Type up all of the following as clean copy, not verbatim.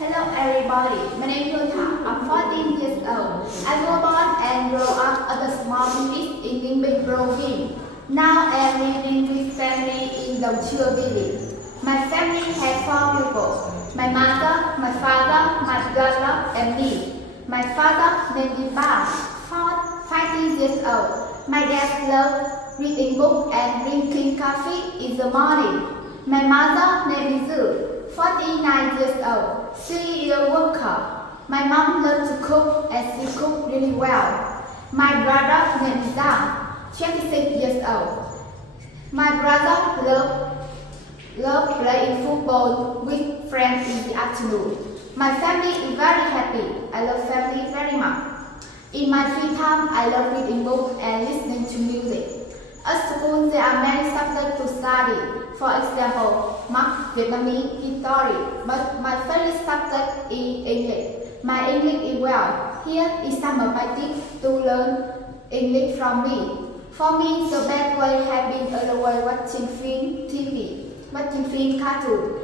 Hello everybody, my name is Yun. I'm 14 years old. I was born and grew up at a small village in Ninh province. Now I am living with family in Đồng Chưa village. My family has 4 people. My mother, my father, my brother and me. My father name is Bao, 50 years old. My dad loves reading books and drinking coffee in the morning. My mother name is Zhu, 49 years old. She is a worker. My mom loves to cook and she cooks really well. My brother name is Zhang, 26 years old. My brother loves playing football with friends in the afternoon. My family is very happy. I love family very much. In my free time, I love reading books and listening to music. At school, there are many subjects to study. For example, Math, Vietnamese, history, but my favorite subject is English. My English is well. Here is some of my tips to learn English from me. For me, the best way has been always watching film, TV, watching film cartoon.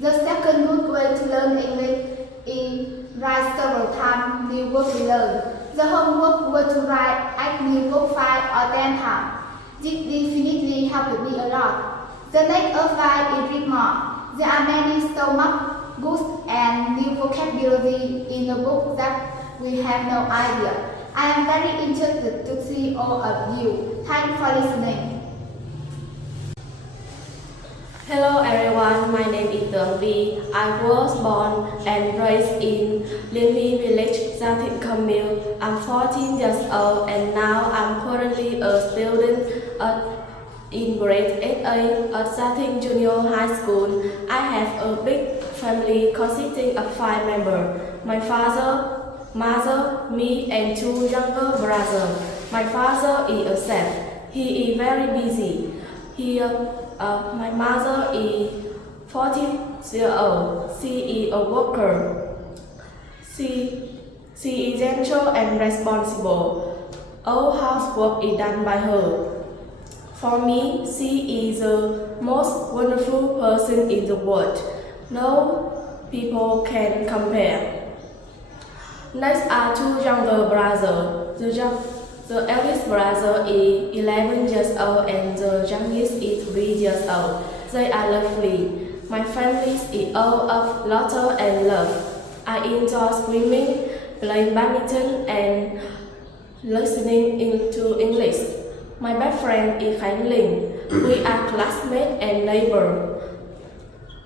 The second good way to learn English is write several times new words we learn. The homework was to write 8 new words 5 or 10 times. This definitely helped me a lot. The next advice is read more. There are many so much good and new vocabulary in the book that we have no idea. I am very interested to see all of you. Thanks for listening. Hello everyone, my name is TIòng NG. I was born and raised in Liên Huy village, Gia Thịnh commune. I'm 14 years old and now I'm currently a student in grade 8A at Gia Thịnh Junior High School. I have a big family consisting of 5 members. My father, mother, me and 2 younger brothers. My father is a chef. He is very busy. My mother is 40 years old. She is a worker. She is gentle and responsible. All housework is done by her. For me, she is the most wonderful person in the world. No people can compare. Next are 2 younger brothers. The eldest brother is 11 years old and the youngest is 3 years old. They are lovely. My family is all of laughter and love. I enjoy swimming, playing badminton and listening to English. My best friend is Khánh Linh. We are classmates and neighbors.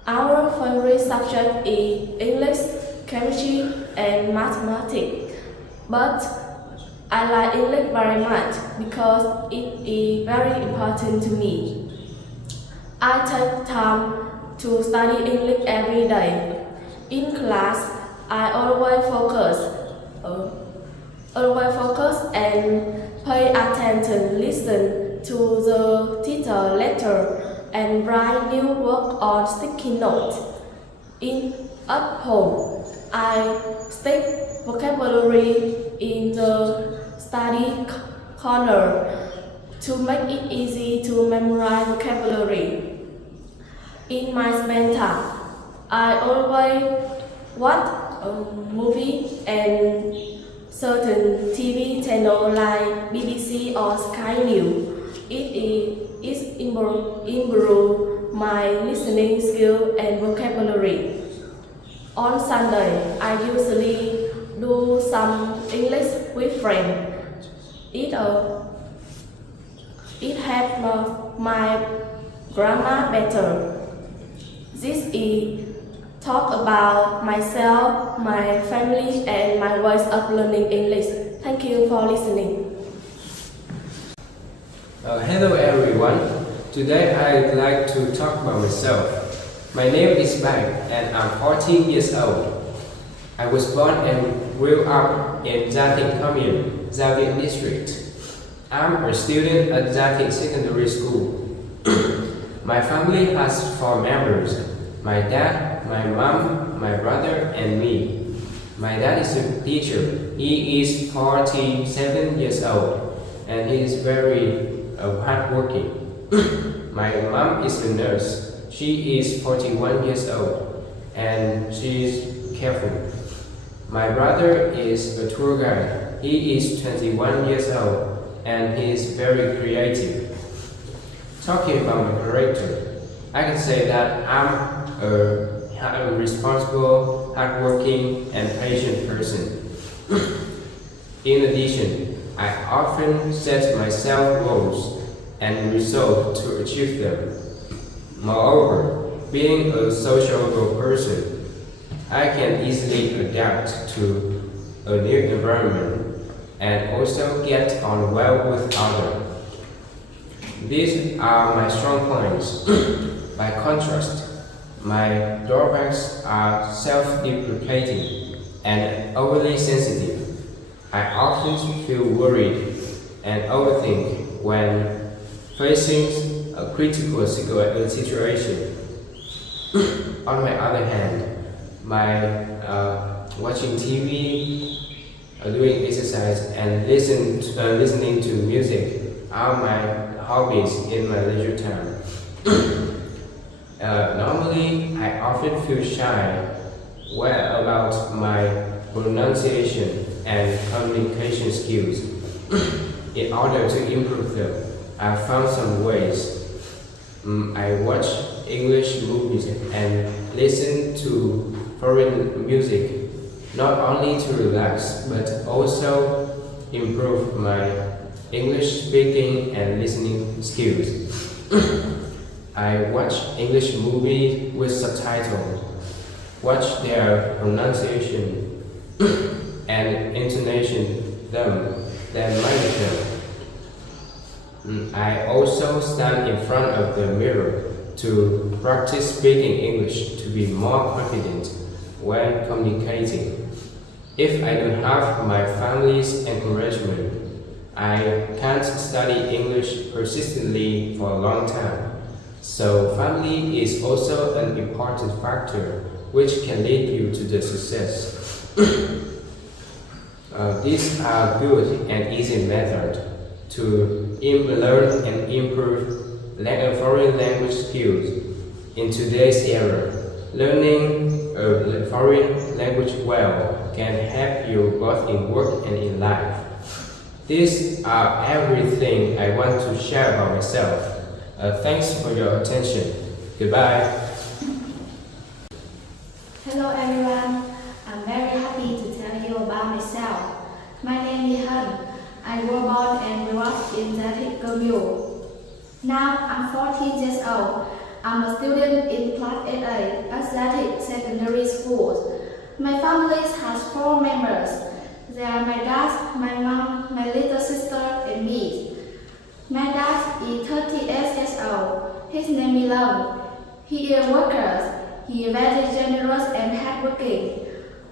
Our favorite subject is English, chemistry and mathematics. But I like English very much because it is very important to me. I take time to study English every day. In class, I always focus and pay attention, listen to the teacher lecture and write new work on sticky notes. At home, I study vocabulary in the study corner to make it easy to memorize vocabulary. In my spare time, I always watch movies and certain TV channels like BBC or Sky News. It improves my listening skill and vocabulary. On Sunday, I usually do some English with friends. It helps my grammar better. This is talk about myself, my family, and my ways of learning English. Thank you for listening. Hello everyone. Today I'd like to talk about myself. My name is Bang and I'm 14 years old. I was born and grew up in Gia Thịnh commune, Gia Viễn district. I'm a student at Gia Thịnh Secondary School. My family has 4 members. My dad, my mom, my brother and me. My dad is a teacher. He is 47 years old and he is very hardworking. My mom is a nurse. She is 41 years old and she careful. My brother is a tour guide. He is 21 years old and he is very creative. Talking about my character, I can say that I'm a responsible, hardworking, and patient person. In addition, I often set myself goals and resolve to achieve them. Moreover, being a sociable person, I can easily adapt to a new environment and also get on well with others. These are my strong points. By contrast, my drawbacks are self-deprecating and overly sensitive. I often feel worried and overthink when facing a critical situation. On my other hand, my watching TV, doing exercise, and listening to music are my hobbies in my leisure time. Normally, I often feel shy about my pronunciation and communication skills. In order to improve them, I found some ways. I watch English movies and listen to foreign music, not only to relax but also improve my English speaking and listening skills. I watch English movies with subtitles, watch their pronunciation and intonation, then manage them. I also stand in front of the mirror to practice speaking English to be more confident when communicating. If I don't have my family's encouragement, I can't study English persistently for a long time. So family is also an important factor which can lead you to the success. These are good and easy methods to learn and improve foreign language skills. In today's era, learning a foreign language well can help you both in work and in life. These are everything I want to share about myself. Thanks for your attention. Goodbye. Hello everyone, I'm very happy to tell you about myself. My name is Hân. I was born and grew up in Gia Thịnh. Now I'm 14 years old. I'm a student in class 8A at Gia Thịnh Secondary School. My family has 4 members. They are my dad, my mom, my little sister, and me. My dad is 38 years old. His name is Long. He is a worker. He is very generous and hardworking.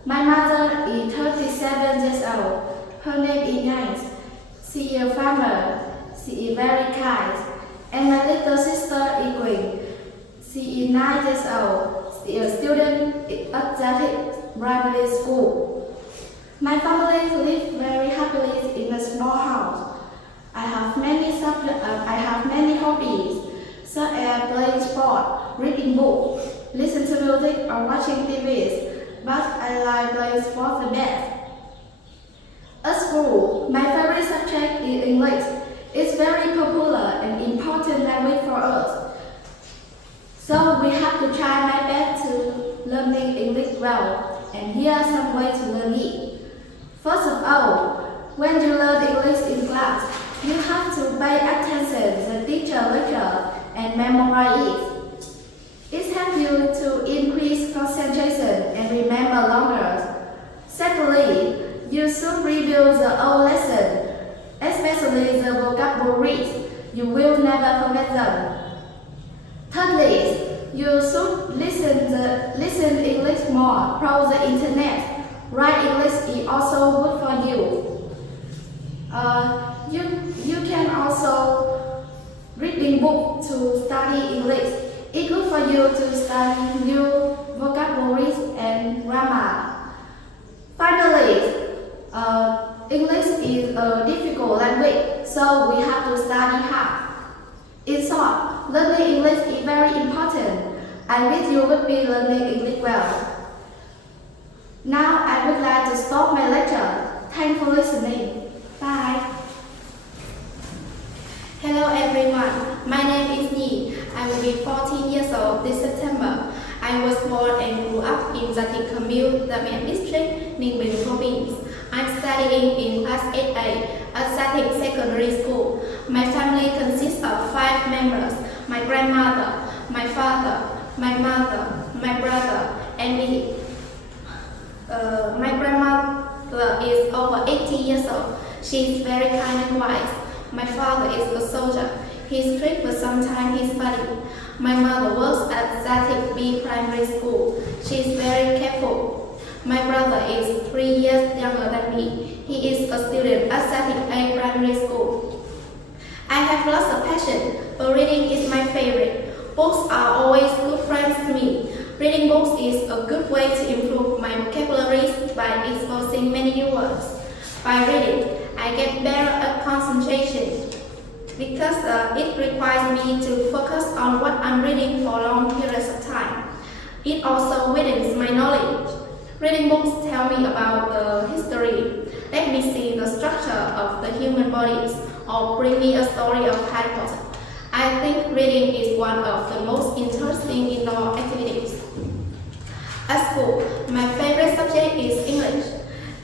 My mother is 37 years old. Her name is Nang. She is a farmer. She is very kind. And my little sister is Quỳnh. She is 9 years old. She is a student at Gia Thịnh Primary School. My family lives very happily in a small house. I have many hobbies, such as playing sport, reading books, listening to music, or watching TVs. But I like playing sport the best. At school, my favorite subject is English. It's very popular and important language for us. So we have to try my best to learning English well, and here are some ways to learn it. First of all, when you learn English in class, you have to pay attention to the teacher lecture and memorize it. It helps you to increase concentration and remember longer. Secondly, you should review the old lesson, especially the vocabularies. You will never forget them. Thirdly, you should listen English more through the internet. Write English is also good for you. You can also reading book to study English. It's good for you to study new vocabularies and grammar. Finally, English is a difficult language, so we have to study hard. In short, learning English is very important. I wish you would be learning English well. Now I would like to stop my lecture. Thanks for listening. Bye. Hello everyone, my name is Nhi. I will be 14 years old this September. I was born and grew up in Gia Thịnh Commune, Damian District, Ninh Bình Province. I'm studying in class 8A at Gia Thịnh Secondary School. My family consists of 5 members: my grandmother, my father, my mother, my brother, and me. My grandmother is over 80 years old. She is very kind and wise. My father is a soldier. He's strict but sometimes he's funny. My mother works at Gia Thịnh B Primary School. She is very careful. My brother is 3 years younger than me. He is a student at Gia Thịnh A Primary School. I have lots of passion, but reading is my favorite. Books are always good friends to me. Reading books is a good way to improve my vocabulary by exposing many new words. By reading, I get better at concentration because it requires me to focus on what I'm reading for long periods of time. It also widens my knowledge. Reading books tell me about the history, let me see the structure of the human bodies, or bring me a story of Harry Potter. I think reading is one of the most interesting indoor activities. At school, my favorite subject is English.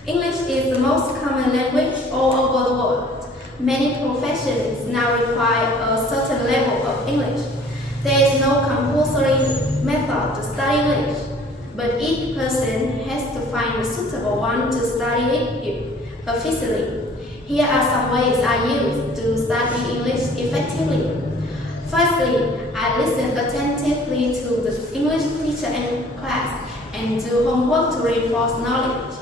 English is the most common language all over the world. Many professions now require a certain level of English. There is no compulsory method to study English, but each person has to find a suitable one to study it efficiently. Here are some ways I use to study English effectively. Firstly, I listen attentively to the English teacher in class and do homework to reinforce knowledge.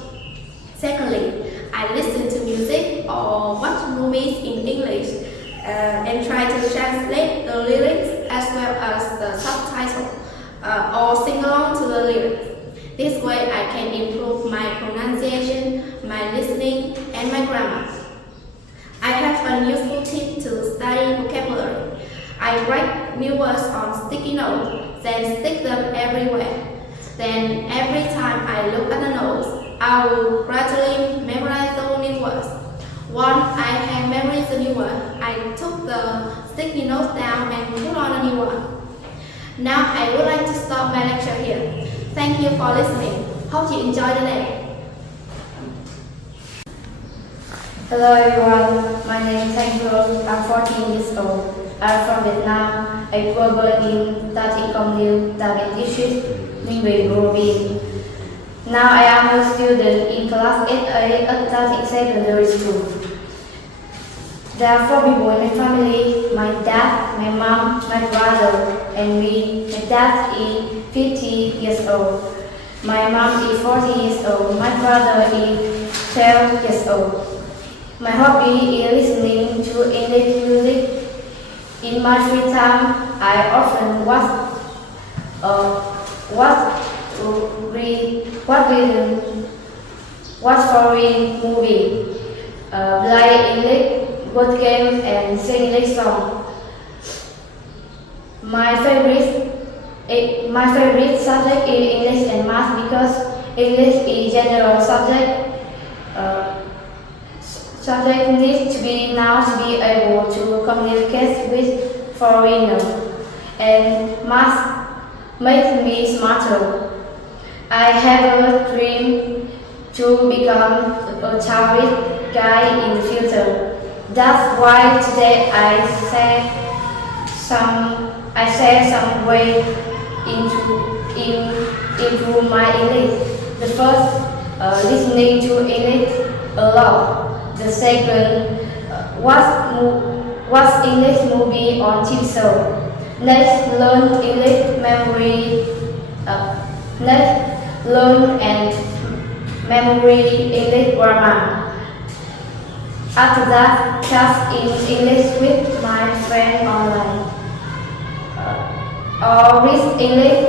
Secondly, I listen to music or watch movies in English and try to translate the lyrics as well as the subtitle or sing along to the lyrics. This way I can improve my pronunciation, my listening, and my grammar. I have a useful tip to study vocabulary. I write new words on sticky notes, then stick them everywhere. Then every time I look at the notes, I will gradually memorize the new words. Once I have memorized the new word, I took the sticky notes down and put on a new one. Now I would like to stop my lecture here. Thank you for listening. Hope you enjoy the day. Hello everyone, my name is Thanh Hương. I'm 14 years old. I'm from Vietnam. I grew up in THCS Gia District, Ninh Bình Province. Now I am a student in class 8A at Gia Thịnh Secondary School. There are 4 people in my family: my dad, my mom, my brother, and me. My dad is 50 years old. My mom is 40 years old. My brother is 12 years old. My hobby is listening to English music. In my free time, I often watch foreign movie, play English board game, and sing English song. My favorite subject is English and math because English is general subject. Subject needs to be now to be able to communicate with foreigners, and math makes me smarter. I have a dream to become a tourist guide in the future. That's why today I share some way improve my English. The first, listening to English a lot. The second, watch English movie on TV show. Next, learn English memory. Next, learn and memory English grammar. After that, class in English with my friend online. Or read English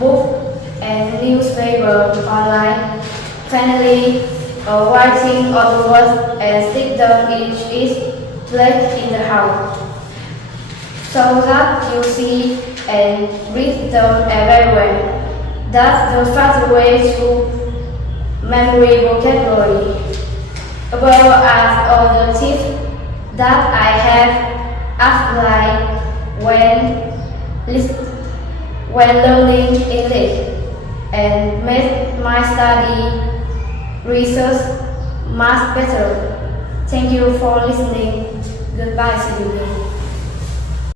book and newspaper online. Finally, writing all the words and stick them in each place in the house, so that you see and read them everywhere. That's the fast way memory vocabulary. Above are all the tips that I have applied when learning English and made my study research much better. Thank you for listening. Goodbye, see you again.